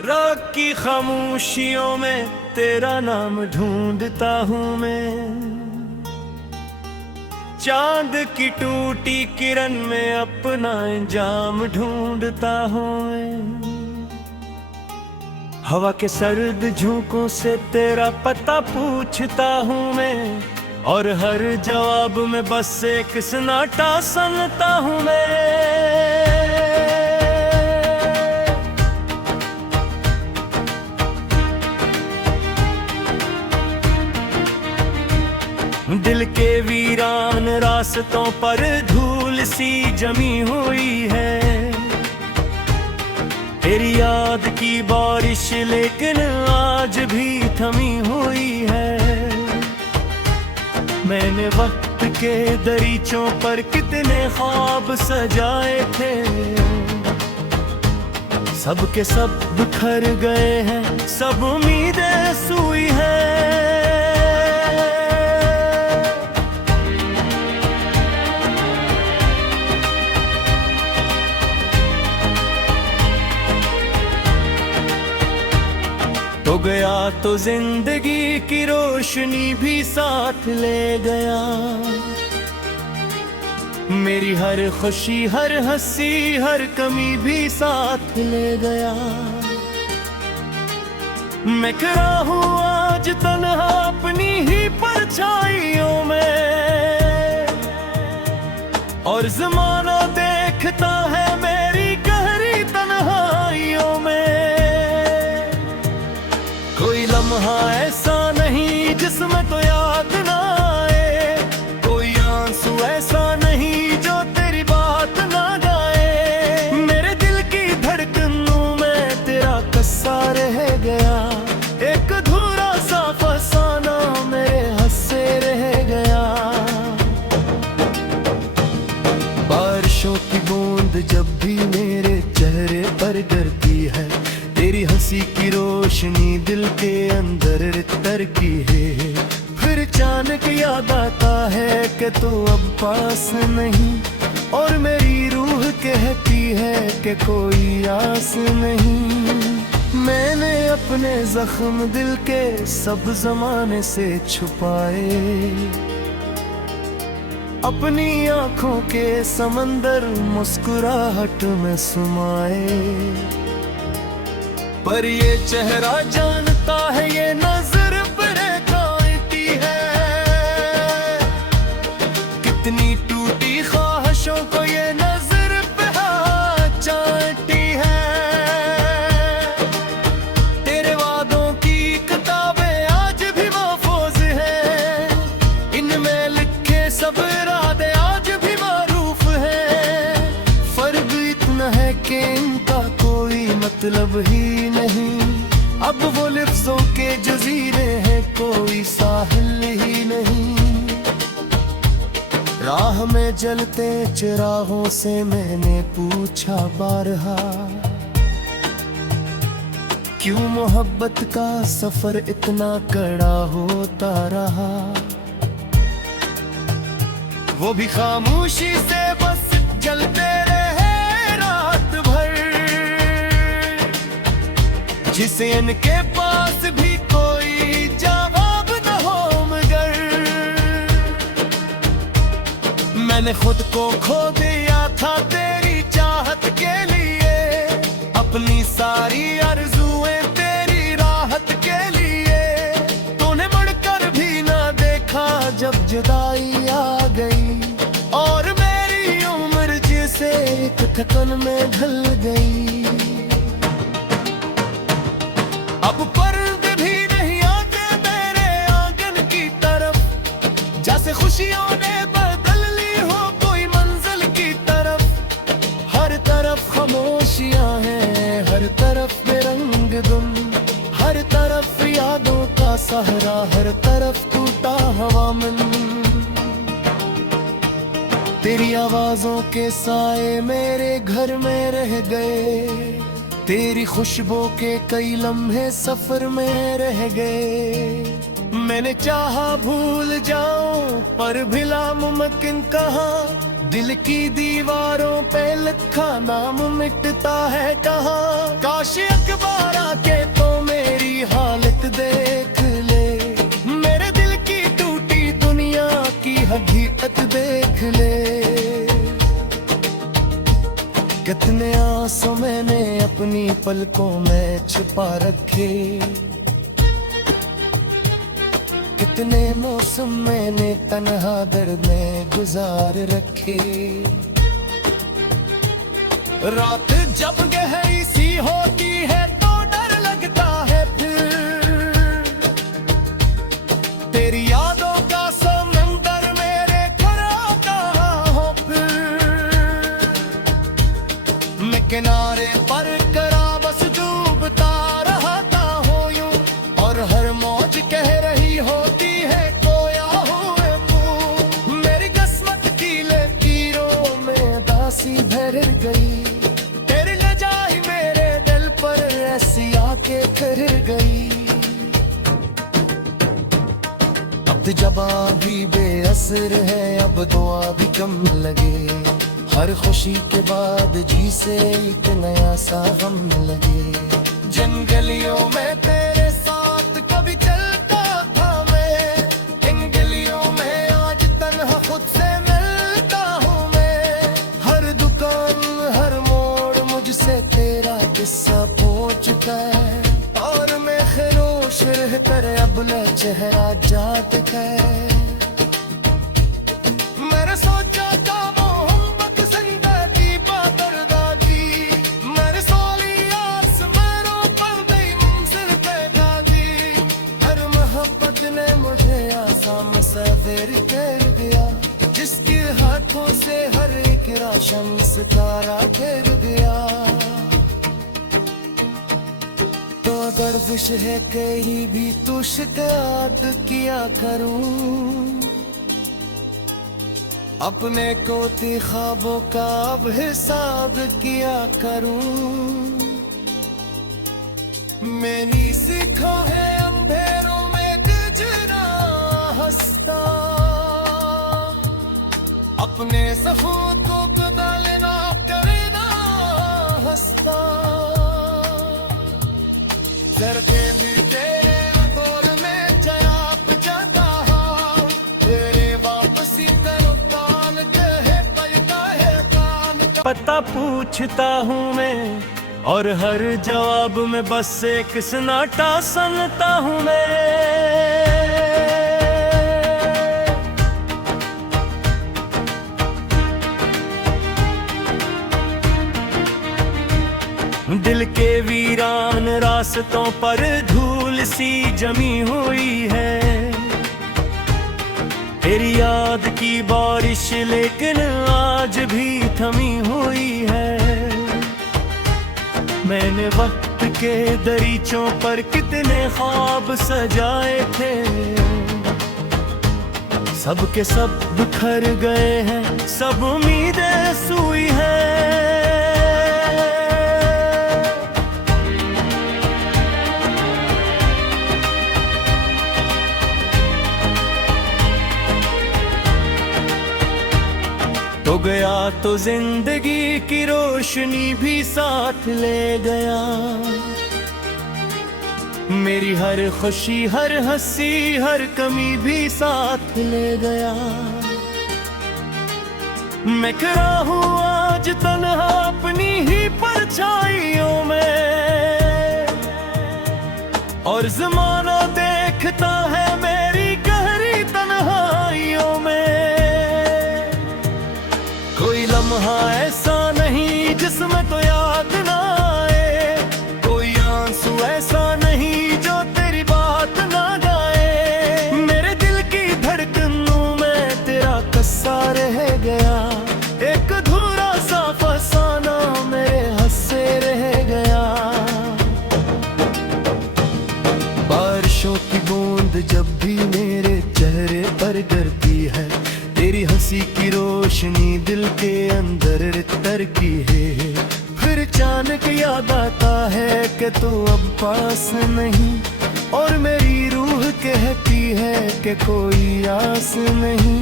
रात की खामोशियों में तेरा नाम ढूंढता हूँ मैं, चांद की टूटी किरण में अपना इंजाम ढूंढता हूँ मैं। हवा के सर्द झोंकों से तेरा पता पूछता हूँ मैं, और हर जवाब में बस एक सन्नाटा सुनता हूँ मैं। दिल के वीरान रास्तों पर धूल सी जमी हुई है, तेरी याद की बारिश लेकिन आज भी थमी हुई है। मैंने वक्त के दरीचों पर कितने ख्वाब सजाए थे, सब के सब बिखर गए हैं, सब उम्मीदें सूई है। तो गया तो जिंदगी की रोशनी भी साथ ले गया, मेरी हर खुशी हर हंसी हर कमी भी साथ ले गया। मैं खड़ा हूँ आज तन्हा अपनी ही परछाइयों में, और ज़माना देखता है मेरी गहरी तन्हाइयों में। कोई लम्हा ऐसा नहीं जिसमें तो याद ना आए, कोई आंसू ऐसा नहीं जो तेरी बात ना गाए। मेरे दिल की धड़कनों में तेरा कस्सा रह गया, एक अधूरा सा फसाना मेरे हंसे रह गया। बारिशों की बूंद जब भी मेरे चेहरे पर गिरती है, तेरी हंसी की रोशनी दिल के अंदर तरकी है। फिर अचानक याद आता है कि तू अब पास नहीं, और मेरी रूह कहती है कि कोई आस नहीं। मैंने अपने जख्म दिल के सब जमाने से छुपाए, अपनी आंखों के समंदर मुस्कुराहट में समाए। पर ये चेहरा जानता है, ये नजर बड़े कांटी है, कितनी टूटी ख्वाहिशों को ये नजर पे चाहती है। तेरे वादों की किताबें आज भी महफूज है, इनमें लिखे सब इरादे आज भी मारूफ है। फर्क इतना है कि इनका कोई मतलब ही नहीं, अब वो लफ्जों के जजीरे हैं, कोई साहिल ही नहीं। राह में जलते चिरागों से मैंने पूछा बारहा, क्यों मोहब्बत का सफर इतना कड़ा होता रहा। वो भी खामोशी से बस जलते रहे रात भर, जिसे इनके पास भी कोई जवाब न हो। मगर मैंने खुद को खो दिया था तेरी चाहत के लिए, अपनी सारी आरज़ुएं तेरी राहत के लिए। तूने मुड़कर भी ना देखा जब जुदाई आ गई, और मेरी उम्र जैसे एक थकन में ढल गई। अब पर्दे भी नहीं आते मेरे आंगन की तरफ, जैसे खुशियों ने बदल ली हो कोई मंजिल की तरफ। हर तरफ खामोशियां हैं, हर तरफ बेरंग गुम, हर तरफ यादों का सहारा, हर तरफ टूटा हवामन। तेरी आवाजों के साए मेरे घर में रह गए, तेरी खुशबू के कई लम्हे सफर में रह गए। मैंने चाहा भूल जाऊं पर भी नामुमकिन कहा, दिल की दीवारों पे लिखा नाम मिटता है कहाँ। काश अखबार आके तो मेरी हालत देख ले, मेरे दिल की टूटी दुनिया की हकीकत देख ले। कितने आंसू मैंने अपनी पलकों में छुपा रखे, कितने मौसम मैंने तन्हा दर्द में गुजार रखे। रात जब गहरी सी होती है तो डर लगता है फिर, तेरी यादों का समंदर मेरे खड़ा कहाँ हो फिर। मैं किनारे पर करा बस डूबता रहता हूँ यूं, और हर मौज कह रही होती है खोया हुए तू। मेरी किस्मत की लकीरों में दासी भर गई, तेरी लजा ही मेरे दिल पर ऐसी आके फिर गई। अब जबा भी बेअसर है, अब दुआ भी कम लगे, हर खुशी के बाद जी से एक नया सा गम लगे। जिन गलियों में तेरे साथ कभी चलता था मैं, इन गलियों में आज तन्हा खुद से मिलता हूँ मैं। हर दुकान हर मोड़ मुझसे तेरा किस्सा पूछ चुका है, और मैं खरोश रहकर अब न चेहरा जात है। मैंने सोचा था वो हम जिंदगी बादरदागी, मैंने सोली आस मैंने पल गई मंजिल पे दागी। हर मोहब्बत ने मुझे आसान मुसाफिर कर दिया, जिसके हाथों से हर एक रोशन सितारा गिर गया। तो दर्दिश है कहीं भी तू शिकायत किया करूं, अपने कोती ख्वाबों का अब हिसाब किया करूं। मैंने सीखा है अंधेरों में गुजरा हंसता, अपने सफूत को बदलना करना हंसता। डरते भी तेरे दौर में जवाब जाता हूँ, तेरे वापसी करो कान कहे पलता है कान। पता पूछता हूँ मैं और हर जवाब में बस एक सन्नाटा सुनता हूँ मैं। दिल के वीरान रास्तों पर धूल सी जमी हुई है, तेरी याद की बारिश लेकिन आज भी थमी हुई है। मैंने वक्त के दरीचों पर कितने ख्वाब सजाए थे, सब के सब बिखर गए हैं, सब उम्मीदें सूई है। तो गया तो जिंदगी की रोशनी भी साथ ले गया, मेरी हर खुशी हर हंसी हर कमी भी साथ ले गया। मैं खड़ा हूँ आज तन्हा अपनी ही परछाइयों में, और ज़माना देखता है मेरी गहरी तन्हाइयों में। कोई लम्हा ऐसा नहीं जिसमें तो याद ना आए, कोई आंसू ऐसा नहीं जो तेरी बात ना गाए। मेरे दिल की धड़कनों में तेरा कस्सा रह गया, एक अधूरा सा फसाना मेरे हंसे रह गया। बारिशों की बूंद जब भी मेरे चेहरे पर गिरती है, तेरी हंसी की रोशनी दिल के अंदर तरकी है। फिर अचानक याद आता है कि तू अब पास नहीं, और मेरी रूह कहती है कि कोई आस नहीं।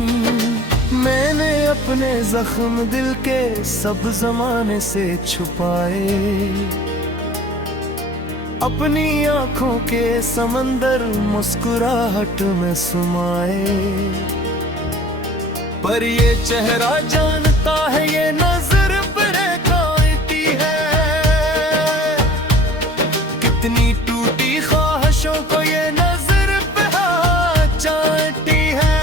मैंने अपने जख्म दिल के सब जमाने से छुपाए, अपनी आंखों के समंदर मुस्कुराहट में समाए। पर ये चेहरा जानता है, ये नजर बड़े कांटी है, कितनी टूटी ख्वाहिशों को ये नजर पे चाहती है।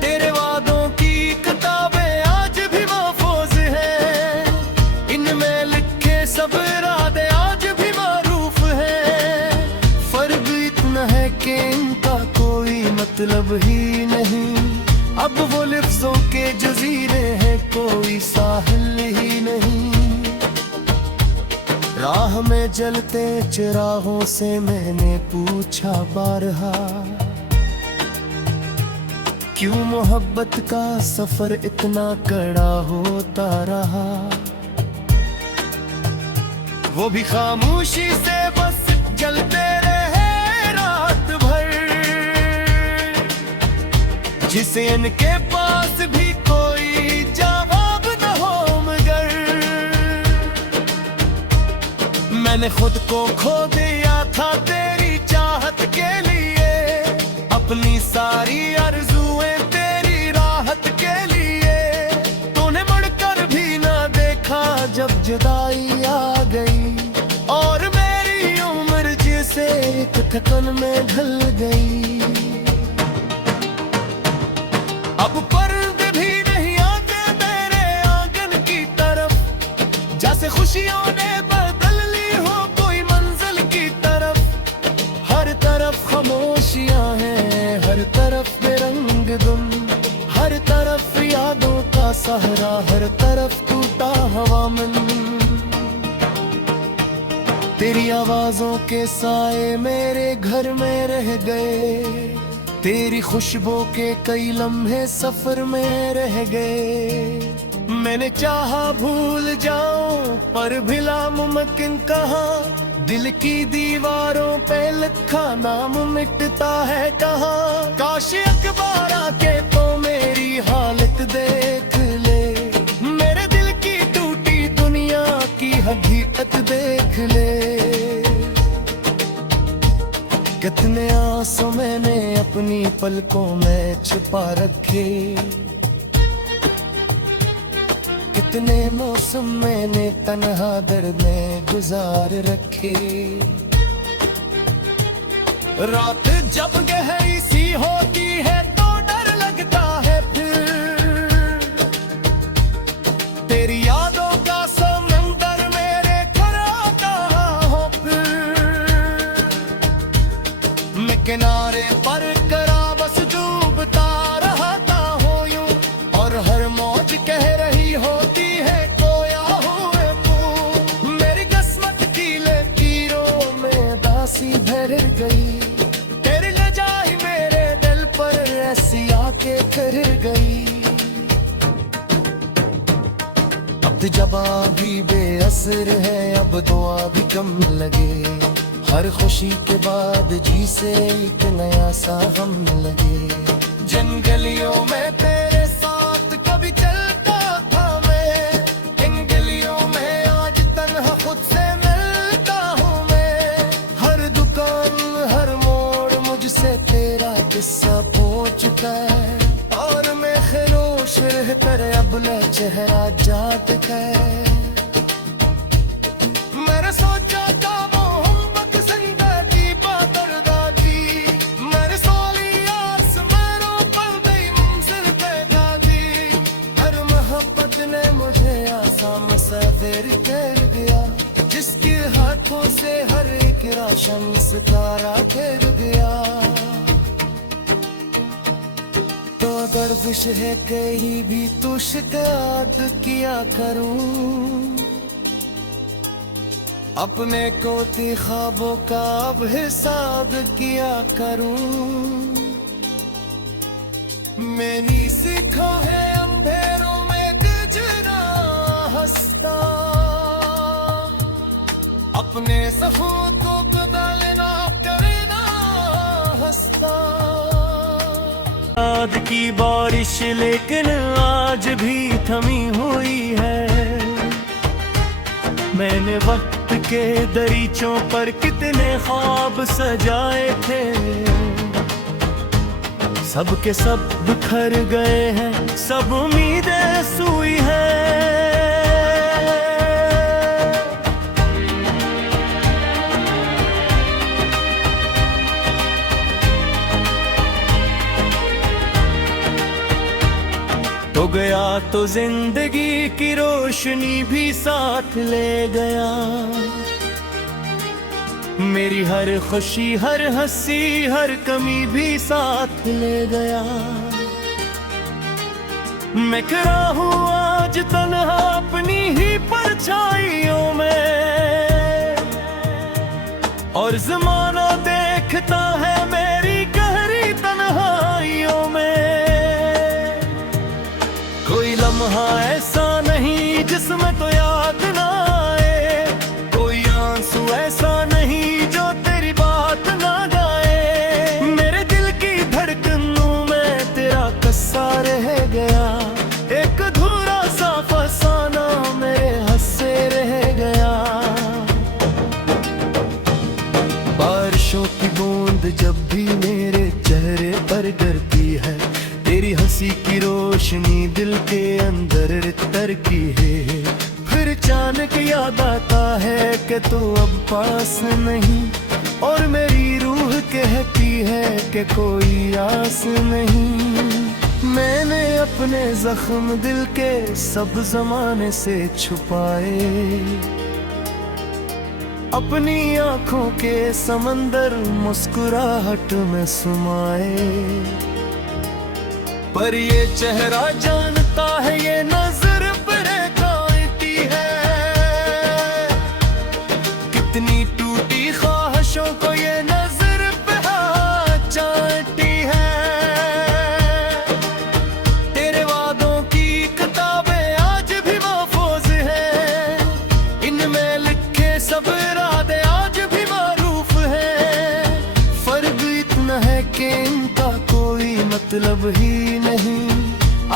तेरे वादों की किताबें आज भी महफूज है, इनमें लिखे सब इरादे आज भी मारूफ है। फर्क इतना है कि इनका कोई मतलब ही नहीं, अब वो लफ्जों के जजीरे हैं, कोई साहिल ही नहीं। राह में जलते चिरागों से मैंने पूछा बारहा, क्यों मोहब्बत का सफर इतना कड़ा होता रहा। वो भी खामोशी से बस जलते रहे रात भर, जिसे इनके पास भी कोई जवाब न हो। मगर मैंने खुद को खो दिया था तेरी चाहत के लिए, अपनी सारी आरज़ुएं तेरी राहत के लिए। तूने मुड़कर भी ना देखा जब जुदाई आ गई, और मेरी उम्र जैसे एक थकन में ढल गई। अब पर्दे भी नहीं आते मेरे आंगन की तरफ, जैसे खुशियों ने बदल ली हो कोई मंजिल की तरफ। हर तरफ खामोशियां हैं, हर तरफ बेरंग दुम, हर तरफ यादों का सहारा, हर तरफ टूटा हवा मन। तेरी आवाजों के साए मेरे घर में रह गए, तेरी खुशबू के कई लम्हे सफर में रह गए। मैंने चाहा भूल जाऊं पर भी नामुमकिन कहा, दिल की दीवारों पे लिखा नाम मिटता है कहाँ। काश अखबार आके तो मेरी हालत देख ले, मेरे दिल की टूटी दुनिया की हकीकत देख ले। कितने आंसू मैंने अपनी पलकों में छुपा रखे, कितने मौसम मैंने तन्हा दर्द में गुजार रखे। रात जब गहरी सी होती है तो डर लगता है, फिर तेरी यादों का समंदर मेरे घर आता हो। फिर मैं किनारे पर करा बस डूबता रहता हूँ यूं, और हर मौज कह रही होती है खोया हुए तू। मेरी किस्मत की लकीरों में दासी भर गई, तेरी लजाई मेरे दिल पर ऐसी आके कर गई। अब जबा भी बेअसर है, अब दुआ भी कम लगे, हर खुशी के बाद जी से एक नया सा गम लगे। जिन गलियों में तेरे साथ कभी चलता था मैं, इन गलियों में आज तन्हा खुद से मिलता हूँ मैं। हर दुकान हर मोड़ मुझसे तेरा किस्सा पूछ चुका है, और मैं खामोश रहकर अब न चेहरा जात है। मैंने सोचा था मुसाफिर कर गया, जिसके हाथों से हर एक रोशन सितारा कर गया। तो अगर विश है कहीं भी तो शिकायत किया करूं, अपने कोती ख्वाबों का अब हिसाब किया करूं। मैंने सीखा है अंधेरों में गुजरा हंसता, अपने सफों को बदलना करना हंसता। याद की बारिश लेकिन आज भी थमी हुई है। मैंने वक्त के दरीचों पर कितने ख्वाब सजाए थे, सब के सब बिखर गए हैं, सब उम्मीदें सूई है। तो गया तो जिंदगी की रोशनी भी साथ ले गया, मेरी हर खुशी हर हंसी हर कमी भी साथ ले गया। मैं खड़ा हूँ आज तन्हा अपनी ही परछाइयों में, और ज़माना देखता है मेरी गहरी तन्हाइयों में। कोई लम्हा ऐसा नहीं जिसमें तो याद ना आए, कोई आंसू ऐसा नहीं जो तेरी बात ना गाए। मेरे दिल की धड़कनों में तेरा कस्सा रह गया, एक अधूरा सा फसाना मेरे हंसे रह गया। बारिशों की बूंद जब भी मेरे चेहरे पर गिरती है, तेरी हंसी की रोशनी दिल के अंदर तरकी है। फिर अचानक याद आता है कि तू अब पास नहीं, और मेरी रूह कहती है कि कोई आस नहीं। मैंने अपने जख्म दिल के सब जमाने से छुपाए, अपनी आंखों के समंदर मुस्कुराहट में समाए। पर ये चेहरा जानता है, ये नजर बहकाती है, कितनी टूटी ख्वाहिशों को ये नजर पहचानती है। तेरे वादों की किताबें आज भी महफूज हैं, इनमें लिखे सब इरादे आज भी मारूफ हैं। फर्क इतना है कि इनका कोई मतलब ही नहीं,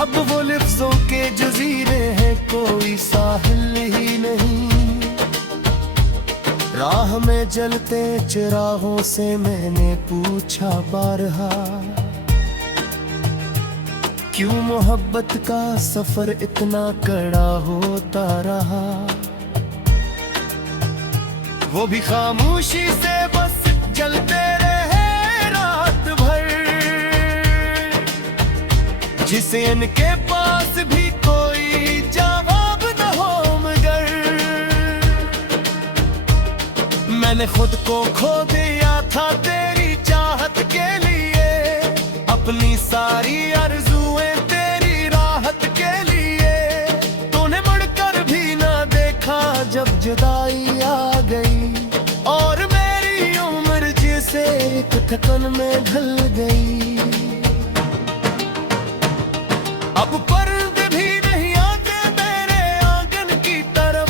अब वो लफ्जों के जजीरे हैं, कोई साहिल ही नहीं। राह में जलते चिरागों से मैंने पूछा बारहा, क्यों मोहब्बत का सफर इतना कड़ा होता रहा। वो भी खामोशी से बस जलते रहे रात भर, जिसे इनके पास भी कोई जवाब न हो मगर। मैंने खुद को खो दिया था तेरी चाहत के लिए, अपनी सारी आरज़ुएं तेरी राहत के लिए। तूने मुड़कर भी ना देखा जब जुदाई आ गई, और मेरी उम्र जिसे एक थकन में ढल गई। अब पर्दे भी नहीं आते मेरे आंगन की तरफ,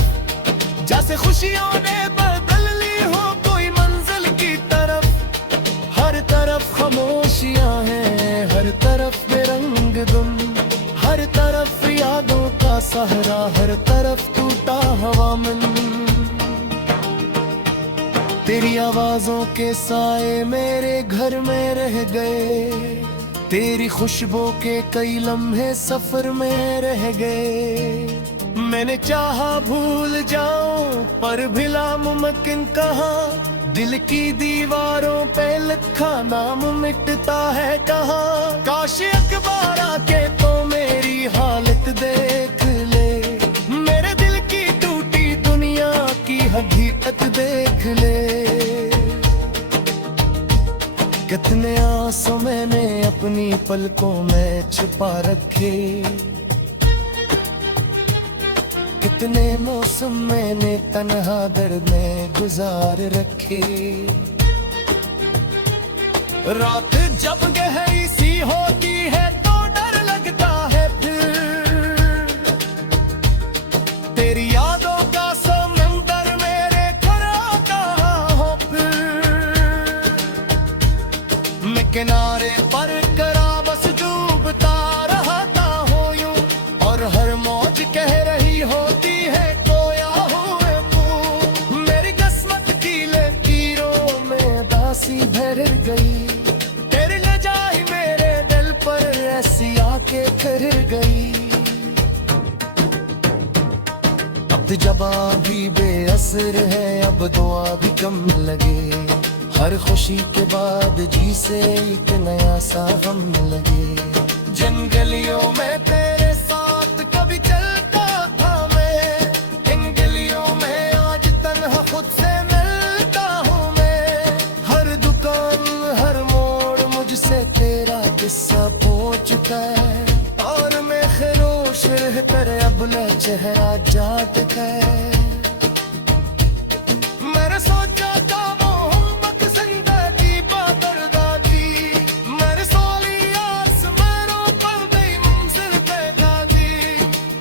जैसे खुशियों ने बदल ली हो कोई मंजिल की तरफ। हर तरफ खामोशियां हैं, हर तरफ बेरंग दुम, हर तरफ यादों का सहरा, हर तरफ टूटा हवामन। तेरी आवाजों के साए मेरे घर में रह गए, तेरी खुशबू के कई लम्हे सफर में रह गए। मैंने चाहा भूल जाऊं पर भिला मुमकिन कहा, दिल की दीवारों पे लिखा नाम मिटता है कहाँ। काश अखबार आके तो मेरी हालत देख ले, मेरे दिल की टूटी दुनिया की हकीकत देख ले। कितने आंसू मैंने अपनी पलकों में छुपा रखे, कितने मौसम मैंने तन्हा दर्द में गुजार रखे। रात जब गहरी सी होती है तो डर लगता है, फिर तेरी यादों का समंदर मेरे खड़ा हो। फिर मैं किनारे पर करा बस डूब के फिर गई। अब जबा भी बेअसर है, अब दुआ भी कम लगे। हर खुशी के बाद जी से एक नया सा गम लगे। जिन गलियों में तेरे साथ कभी चलता था मैं, इन गलियों में आज तन्हा खुद से मिलता हूँ मैं। हर दुकान हर मोड़ मुझसे तेरा किस्सा पूछता है, और मैं खरोश रह कर अब न चेहरा जाता है। मैंने सोचा था मोहब्बत जिंदगी बादरदादी, मेरे सोली आस मेरों पर गई मंजिल पैदा दी।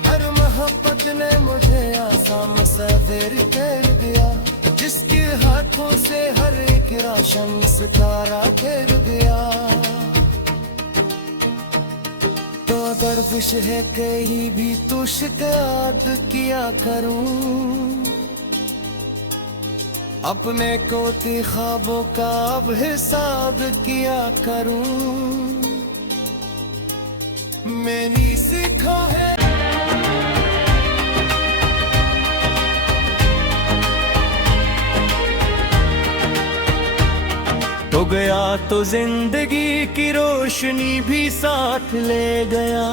हर मोहब्बत ने मुझे आसान मुसाफिर कर दिया, जिसके हाथों से हर एक रोशन सितारा गिर गया। तो अगर विश है कहीं भी तो शिकायत किया करूं, अपने कोती ख्वाबों का अब हिसाब किया करूं। मैंने सीखा है तो गया तो जिंदगी की रोशनी भी साथ ले गया।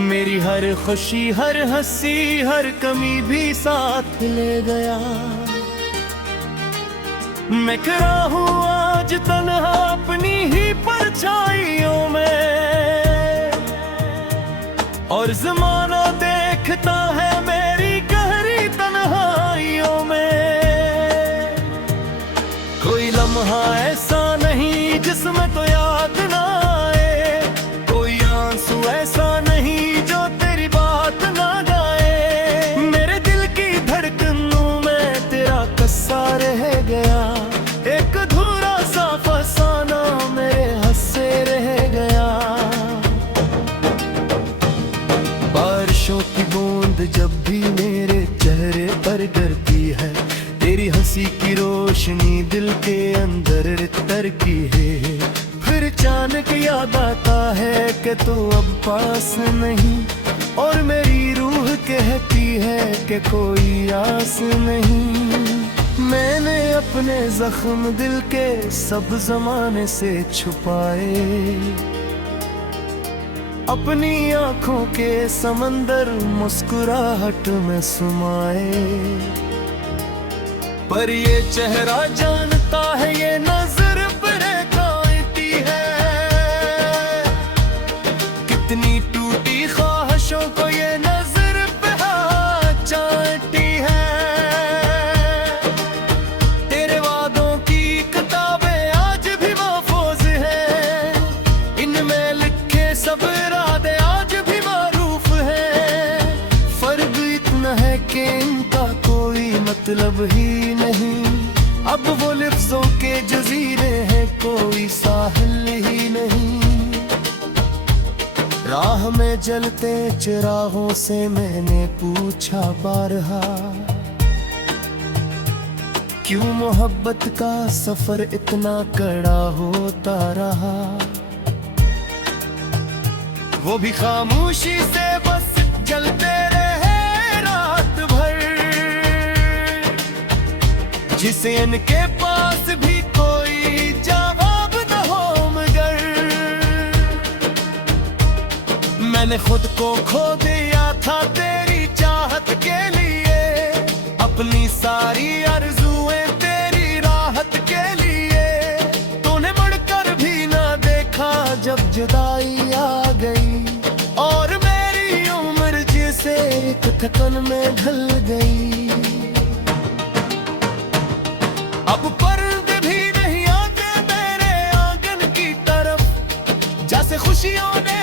मेरी हर खुशी हर हंसी हर कमी भी साथ ले गया। मैं खड़ा हूँ आज तन्हा अपनी ही परछाइयों में, और ज़माना देखता है मेरी गहरी तन्हाइयों में। कोई लम्हा ऐसा नहीं जिसमें तो याद ना आए, कोई आंसू ऐसा नहीं जो तेरी बात ना गाए। मेरे दिल की धड़कनों में तेरा कस्सा रह गया, एक अधूरा सा फसाना मेरे हंसे रह गया। बारिशों की बूंद जब भी मेरे चेहरे पर गिरती है, तेरी हंसी की रोशनी दिल के अंदर तरकी है। फिर अचानक याद आता है कि तू अब पास नहीं, और मेरी रूह कहती है कि कोई आस नहीं। मैंने अपने जख्म दिल के सब जमाने से छुपाए, अपनी आंखों के समंदर मुस्कुराहट में समाए। पर ये चेहरा जानता है, ये नजर बरकाती है, कितनी टूटी ख्वाहिशों को ये नजर पहचानती है। तेरे वादों की किताबें आज भी महफूज हैं, इनमें लिखे सब इरादे आज भी मारूफ हैं। फर्क इतना है कि इनका कोई मतलब ही नहीं, अब वो लफ्जों के जजीरे हैं, कोई साहिल ही नहीं। राह में जलते चिरागों से मैंने पूछा बारहा, क्यों मोहब्बत का सफर इतना कड़ा होता रहा। वो भी खामोशी से बस जलते रहे रात भर, जिसे इनके पास भी कोई जवाब न हो मगर। मैंने खुद को खो दिया था तेरी चाहत के लिए, अपनी सारी आरज़ुएं तेरी राहत के लिए। तूने मुड़कर भी ना देखा जब जुदाई आ गई, और मेरी उम्र जिसे एक थकन में ढल गई। अब पर्दे भी नहीं आते मेरे आंगन की तरफ, जैसे खुशियों ने